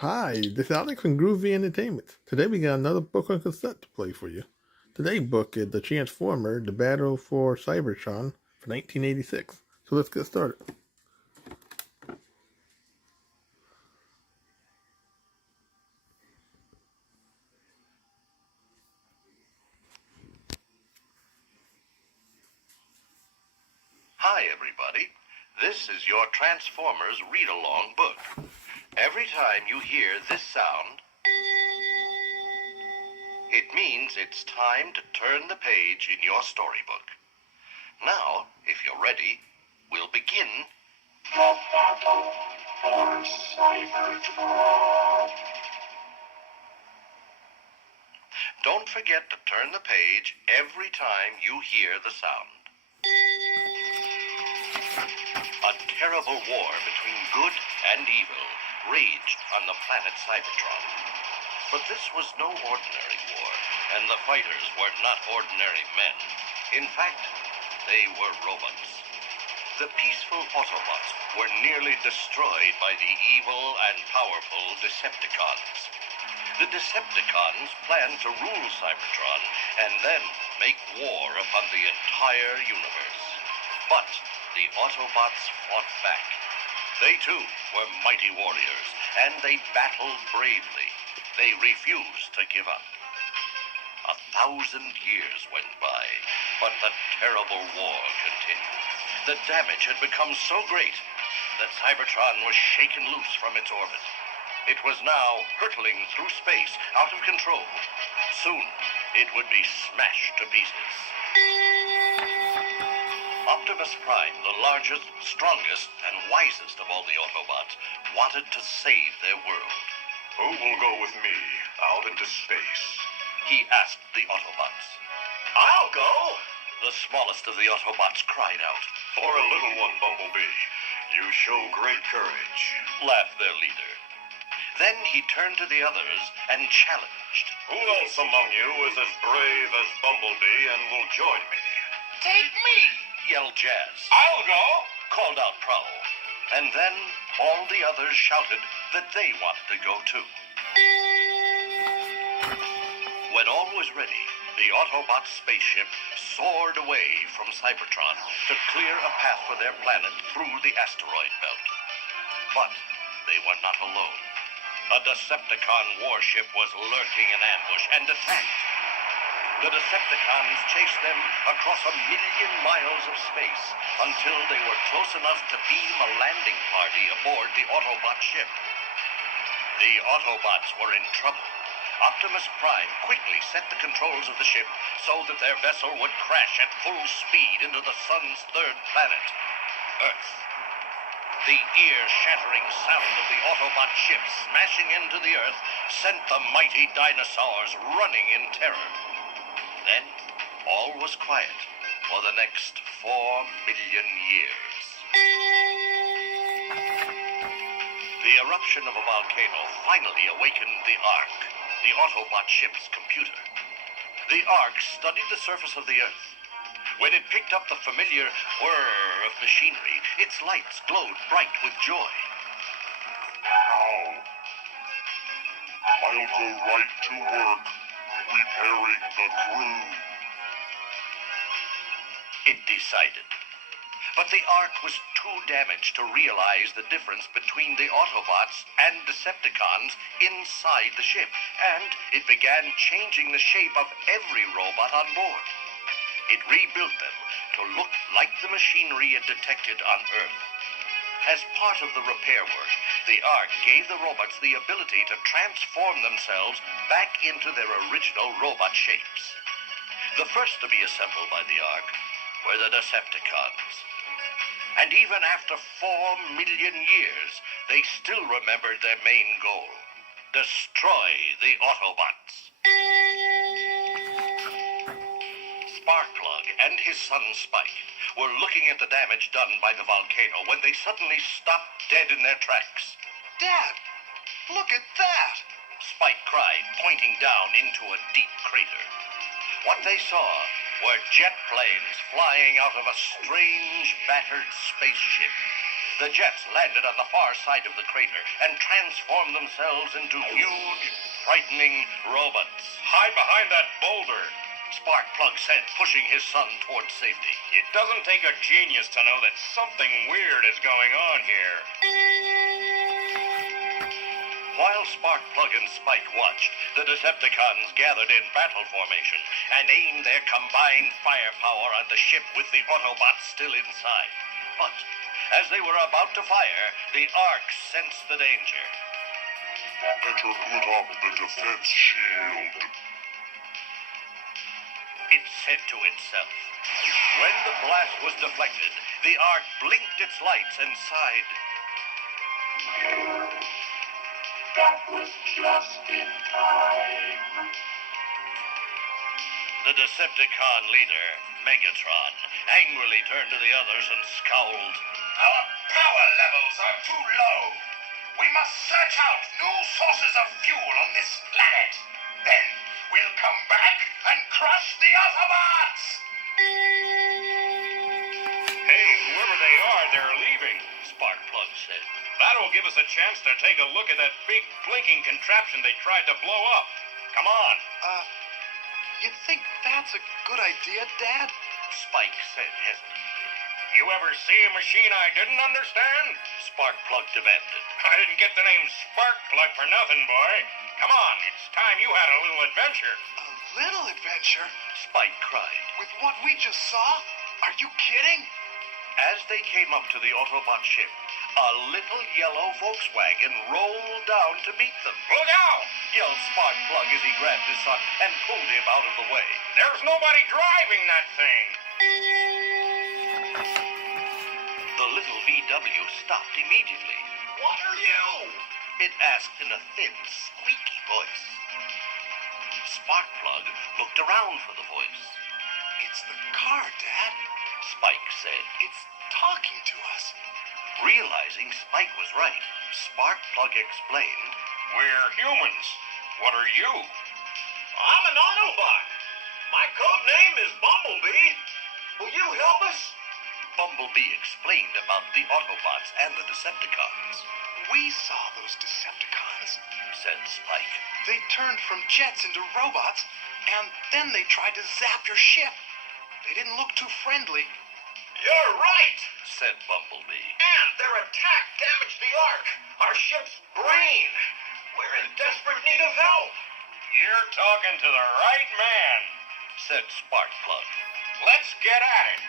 Hi, this is Alex from Groovy Entertainment. Today we got another book on cassette to play for you. Today's book is The Transformer, The Battle for Cybertron for 1986. So let's get started. Hi, everybody. This is your Transformers read-along book. Every time you hear this sound, it means it's time to turn the page in your storybook. Now, if you're ready, we'll begin the battle for Cybertron. Don't forget to turn the page every time you hear the sound. A terrible war between good and evil raged on the planet Cybertron. But this was no ordinary war, and the fighters were not ordinary men. In fact, they were robots. The peaceful Autobots were nearly destroyed by the evil and powerful Decepticons. The Decepticons planned to rule Cybertron and then make war upon the entire universe. But the Autobots fought back. They too were mighty warriors, and they battled bravely. They refused to give up. 1,000 years went by, but the terrible war continued. The damage had become so great that Cybertron was shaken loose from its orbit. It was now hurtling through space, out of control. Soon, it would be smashed to pieces. Optimus Prime, the largest, strongest, and wisest of all the Autobots, wanted to save their world. Who will go with me out into space? He asked the Autobots. I'll go! The smallest of the Autobots cried out. For a little one, Bumblebee, you show great courage, laughed their leader. Then he turned to the others and challenged. Who else among you is as brave as Bumblebee and will join me? Take me, yelled Jazz. I'll go! Called out Prowl. And then all the others shouted that they wanted to go too. When all was ready, the Autobot spaceship soared away from Cybertron to clear a path for their planet through the asteroid belt. But they were not alone. A Decepticon warship was lurking in ambush and attacked. The Decepticons chased them across 1,000,000 miles of space until they were close enough to beam a landing party aboard the Autobot ship. The Autobots were in trouble. Optimus Prime quickly set the controls of the ship so that their vessel would crash at full speed into the sun's third planet, Earth. The ear-shattering sound of the Autobot ship smashing into the Earth sent the mighty dinosaurs running in terror. Then, all was quiet for the next 4 million years. The eruption of a volcano finally awakened the Ark, the Autobot ship's computer. The Ark studied the surface of the Earth. When it picked up the familiar whir of machinery, its lights glowed bright with joy. Now, I'll go right to work repairing the crew. It decided. But the Ark was too damaged to realize the difference between the Autobots and Decepticons inside the ship, and it began changing the shape of every robot on board. It rebuilt them to look like the machinery it detected on Earth. As part of the repair work, the Ark gave the robots the ability to transform themselves back into their original robot shapes. The first to be assembled by the Ark were the Decepticons. And even after 4 million years, they still remembered their main goal: destroy the Autobots. Sparkplug and his son Spike were looking at the damage done by the volcano when they suddenly stopped dead in their tracks. Dad, look at that! Spike cried, pointing down into a deep crater. What they saw were jet planes flying out of a strange, battered spaceship. the jets landed on the far side of the crater and transformed themselves into huge, frightening robots. Hide behind that boulder. Sparkplug said, pushing his son towards safety. It doesn't take a genius to know that something weird is going on here. While Sparkplug and Spike watched, the Decepticons gathered in battle formation and aimed their combined firepower at the ship with the Autobots still inside. But as they were about to fire, the Ark sensed the danger. Better put up the defense shield. It said to itself. When the blast was deflected, the Ark blinked its lights and sighed. That was just in time. The Decepticon leader, Megatron, angrily turned to the others and scowled. Our power levels are too low. We must search out new sources of fuel on this planet. Then we'll come back and crush the Autobots! Hey, whoever they are, they're leaving. Sparkplug said. That'll give us a chance to take a look at that big blinking contraption they tried to blow up. Come on. You think that's a good idea, Dad? Spike said hesitantly. You ever see a machine I didn't understand? Sparkplug demanded. I didn't get the name Sparkplug for nothing, boy. Come on, it's time you had a little adventure. A little adventure? Spike cried. With what we just saw? Are you kidding? As they came up to the Autobot ship, a little yellow Volkswagen rolled down to meet them. Look out! Yelled Sparkplug as he grabbed his son and pulled him out of the way. There's nobody driving that thing. The little VW stopped immediately. What are you? It asked in a thin, squeaky voice. Sparkplug looked around for the voice. It's the car, Dad. Spike said. It's talking to us. Realizing Spike was right, Sparkplug explained. We're humans. What are you? I'm an Autobot. My code name is Bumblebee. Will you help us? Bumblebee explained about the Autobots and the Decepticons. We saw those Decepticons, said Spike. They turned from jets into robots, and then they tried to zap your ship. They didn't look too friendly. You're right, said Bumblebee. And their attack damaged the Ark, our ship's brain. We're in desperate need of help. You're talking to the right man, said Sparkplug. Let's get at it.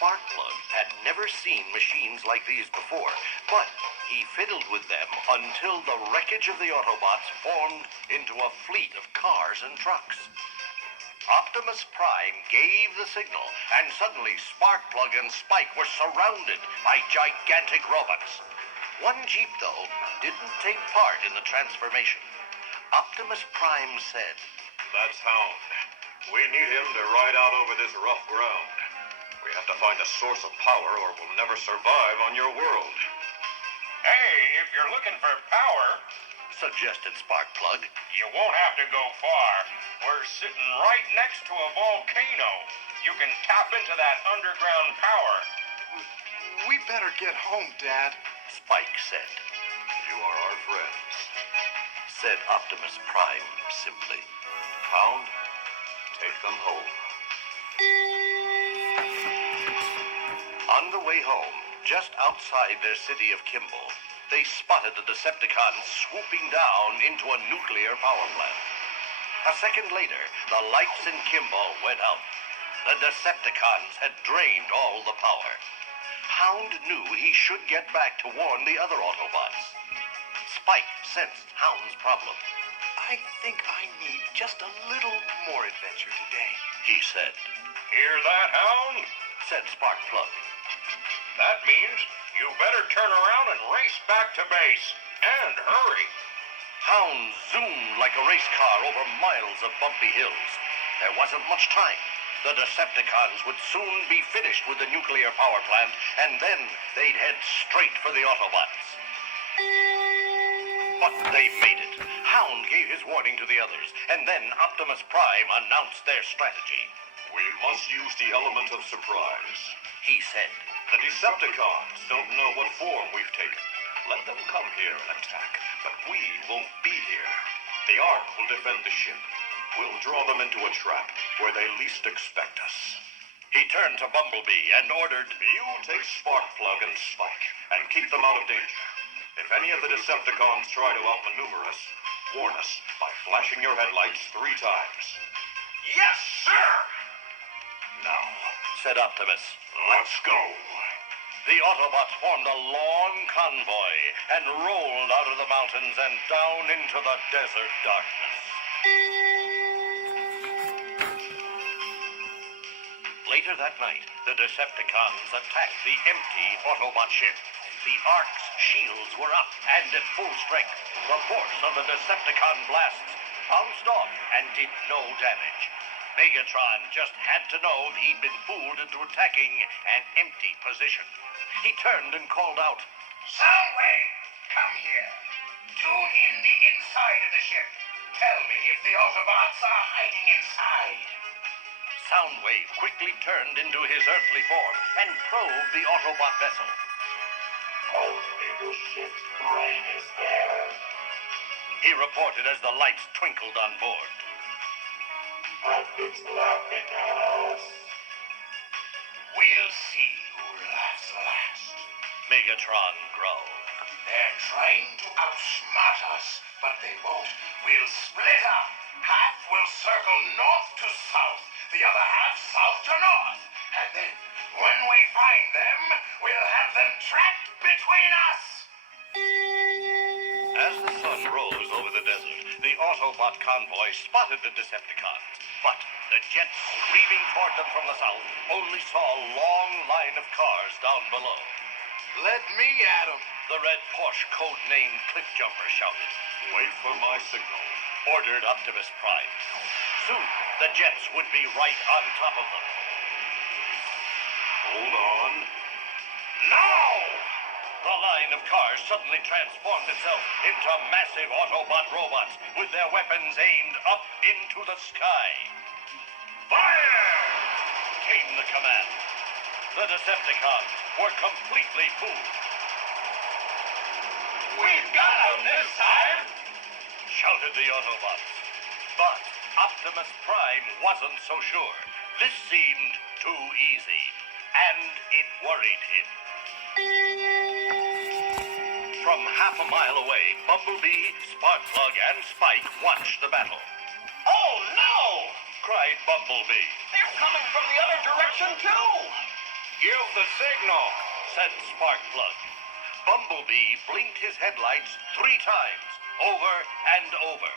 Sparkplug had never seen machines like these before, but he fiddled with them until the wreckage of the Autobots formed into a fleet of cars and trucks. Optimus Prime gave the signal, and suddenly Sparkplug and Spike were surrounded by gigantic robots. One Jeep, though, didn't take part in the transformation. Optimus Prime said, That's Hound. We need him to ride out over this rough ground. We have to find a source of power or we'll never survive on your world. Hey, if you're looking for power, suggested Sparkplug, you won't have to go far. We're sitting right next to a volcano. You can tap into that underground power. We better get home, Dad, Spike said. You are our friends, said Optimus Prime simply. Hound, take them home. On the way home, just outside their city of Kimball, they spotted the Decepticons swooping down into a nuclear power plant. A second later, the lights in Kimball went out. The Decepticons had drained all the power. Hound knew he should get back to warn the other Autobots. Spike sensed Hound's problem. I think I need just a little more adventure today, he said. Hear that, Hound? Said Sparkplug. That means you better turn around and race back to base. And hurry. Hound zoomed like a race car over miles of bumpy hills. There wasn't much time. The Decepticons would soon be finished with the nuclear power plant, and then they'd head straight for the Autobots. But they made it. Hound gave his warning to the others, and then Optimus Prime announced their strategy. We must use the element of surprise. He said, The Decepticons don't know what form we've taken. Let them come here and attack, but we won't be here. The Ark will defend the ship. We'll draw them into a trap where they least expect us. He turned to Bumblebee and ordered, You take Sparkplug and Spike and keep them out of danger. If any of the Decepticons try to outmaneuver us, warn us by flashing your headlights 3 times. Yes, sir! Now, said Optimus. let's go. The Autobots formed a long convoy and rolled out of the mountains and down into the desert darkness. Later that night, the Decepticons attacked the empty Autobot ship. The Ark's shields were up and at full strength. The force of the Decepticon blasts bounced off and did no damage. Megatron just had to know he'd been fooled into attacking an empty position. He turned and called out, Soundwave, come here. Tune in the inside of the ship. Tell me if the Autobots are hiding inside. Soundwave quickly turned into his earthly form and probed the Autobot vessel. Only the ship's brain is there. He reported as the lights twinkled on board. But it's laughing at us. We'll see who laughs last. Megatron growled. They're trying to outsmart us, but they won't. We'll split up. Half will circle north to south, the other half south to north. And then, when we find them, we'll have them trapped between us. As the sun rose over the desert, the Autobot convoy spotted the Decepticons. But the jets screaming toward them from the south only saw a long line of cars down below. Let me at them. The red Porsche codenamed Cliffjumper shouted. Wait for my signal. Ordered Optimus Prime. Soon, the jets would be right on top of them. Hold on. Now! The line of cars suddenly transformed itself into massive Autobot robots with their weapons aimed up into the sky. Fire! Came the command. The Decepticons were completely fooled. We've got them this time. Shouted the Autobots. But Optimus Prime wasn't so sure. This seemed too easy, and it worried him. From half a mile away, Bumblebee, Sparkplug, and Spike watched the battle. Oh, no! Cried Bumblebee. They're coming from the other direction, too. Give the signal, said Sparkplug. Bumblebee blinked his headlights 3 times, over and over.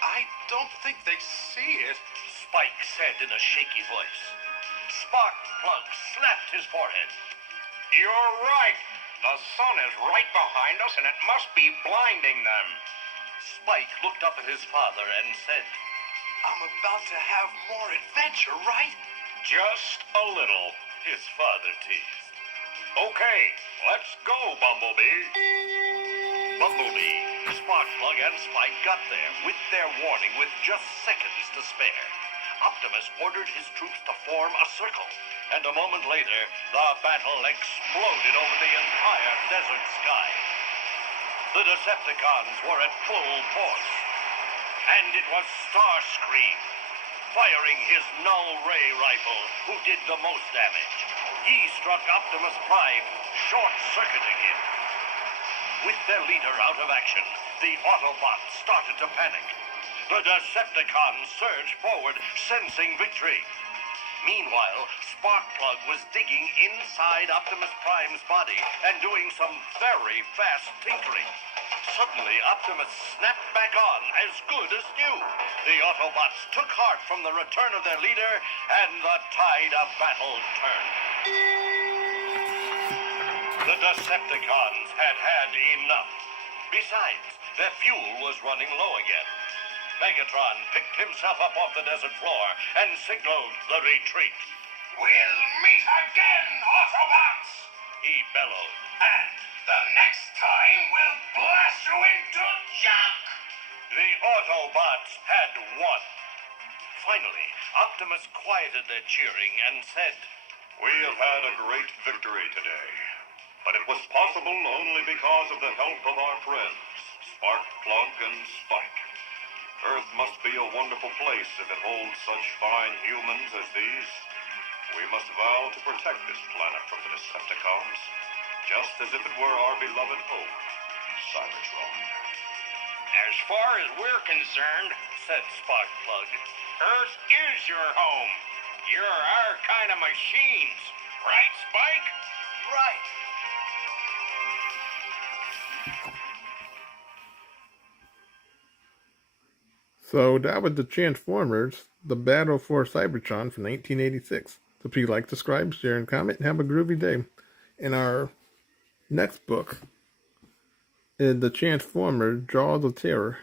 I don't think they see it. Spike said in a shaky voice. Sparkplug slapped his forehead. You're right. The sun is right behind us, and it must be blinding them. Spike looked up at his father and said, I'm about to have more adventure, right? Just a little, his father teased. Okay, let's go, Bumblebee. Bumblebee, Sparkplug, and Spike got there with their warning with just seconds to spare. Optimus ordered his troops to form a circle, and a moment later, the battle exploded over the entire desert sky. The Decepticons were at full force, and it was Starscream, firing his null ray rifle, who did the most damage. He struck Optimus Prime, short-circuiting him. With their leader out of action, the Autobots started to panic. The Decepticons surged forward, sensing victory. Meanwhile, Sparkplug was digging inside Optimus Prime's body and doing some very fast tinkering. Suddenly, Optimus snapped back on, as good as new. The Autobots took heart from the return of their leader, and the tide of battle turned. The Decepticons had had enough. Besides, their fuel was running low again. Megatron picked himself up off the desert floor and signaled the retreat. We'll meet again, Autobots! He bellowed. And The next time we'll blast you into junk! The Autobots had won. Finally, Optimus quieted their cheering and said, "We have had a great victory today, but it was possible only because of the help of our friends, Sparkplug and Spike. Earth must be a wonderful place if it holds such fine humans as these. We must vow to protect this planet from the Decepticons, just as if it were our beloved home, Cybertron." As far as we're concerned, Said Sparkplug. Earth is your home. You're our kind of machines. Right, Spike? Right. So that was the Transformers, The Battle for Cybertron from 1986. So please like, subscribe, share, and comment, and have a groovy day. In our next book is The Transformers Jaws of Terror